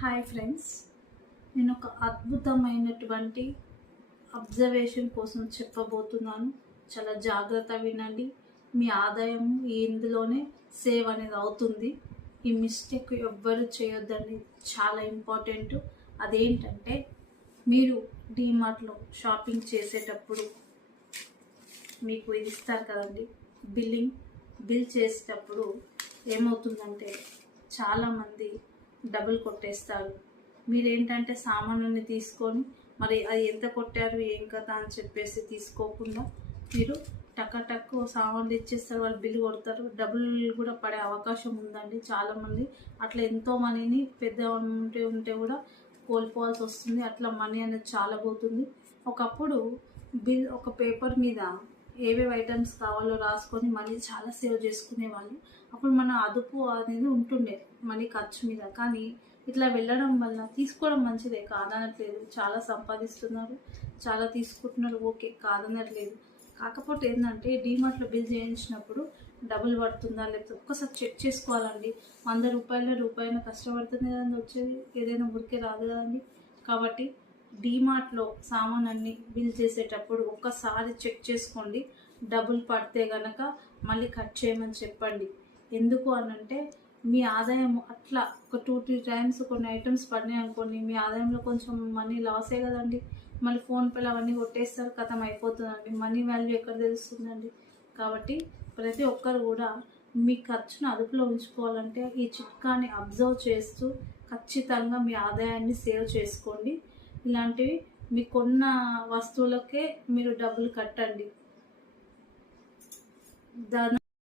Hi friends. నేను ఒక అద్భుతమైనటువంటి అబ్జర్వేషన్ కోసం చెప్పబోతున్నాను. చాలా జాగ్రత్త వినండి. మీ ఆదాయం ఇందులోనే సేవ్ అనేది అవుతుంది. ఈ మిస్టేక్ ఎవ్వరు చేయొద్దండి. చాలా ఇంపార్టెంట్. అదేంటంటే మీరు డీమార్ట్లో షాపింగ్ చేసేటప్పుడు మీకు ఇది ఇస్తారు కదండి. బిల్లింగ్. బిల్ చేసేటప్పుడు ఏమవుతుందంటే చాలామంది డబ్బులు కొట్టేస్తారు. మీరేంటంటే సామాన్లని తీసుకొని మరి అది ఎంత కొట్టారు ఏం కదా అని చెప్పేసి తీసుకోకుండా మీరు టక్క టక్కు సామాన్లు ఇచ్చేస్తారు వాళ్ళు బిల్లు కొడతారు. డబ్బులు కూడా పడే అవకాశం ఉందండి చాలామంది. అట్లా ఎంతో మనీని పెద్ద ఉంటే ఉంటే కూడా కోల్పోవాల్సి వస్తుంది. అట్లా మనీ అనేది చాలా పోతుంది. ఒకప్పుడు బిల్ ఒక పేపర్ మీద ఏవేవి ఐటమ్స్ కావాలో రాసుకొని మనీ చాలా సేవ్ చేసుకునే వాళ్ళు అప్పుడు మన అదుపు అనేది ఉంటుండే మనీ ఖర్చు మీద. కానీ ఇట్లా వెళ్ళడం వల్ల తీసుకోవడం మంచిదే కాదనట్లేదు. చాలా సంపాదిస్తున్నారు చాలా తీసుకుంటున్నారు. ఓకే కాదనట్లేదు. కాకపోతే ఏంటంటే డీమార్ట్లో బిల్ చేయించినప్పుడు డబుల్ పడుతుందా? లేకపోతే ఒక్కసారి చెక్ చేసుకోవాలండి. వంద రూపాయల రూపాయల కష్టపడుతుంది కదండి వచ్చేది. ఏదైనా ఊరికే రాదు కదండి. కాబట్టి డీమార్ట్లో సామాన్ అన్ని బిల్ చేసేటప్పుడు ఒక్కసారి చెక్ చేసుకోండి. డబుల్ పడితే గనక మళ్ళీ కట్ చేయమని చెప్పండి. ఎందుకు అనంటే మీ ఆదాయం అట్లా ఒక టూ త్రీ టైమ్స్ కొన్ని ఐటమ్స్ పడినాయి అనుకోండి మీ ఆదాయంలో కొంచెం మనీ లాసే కదండి. మళ్ళీ ఫోన్పేలో అవన్నీ కొట్టేస్తారు కథం అయిపోతుందండి. మనీ వాల్యూ ఎక్కడ తెలుస్తుందండి? కాబట్టి ప్రతి ఒక్కరు కూడా మీ ఖర్చును అదుపులో ఉంచుకోవాలంటే ఈ చిట్కాని అబ్జర్వ్ చేస్తూ ఖచ్చితంగా మీ ఆదాయాన్ని సేవ్ చేసుకోండి. ఇలాంటివి మీకున్న వస్తువులకే మీరు డబ్బులు కట్టండి. దాని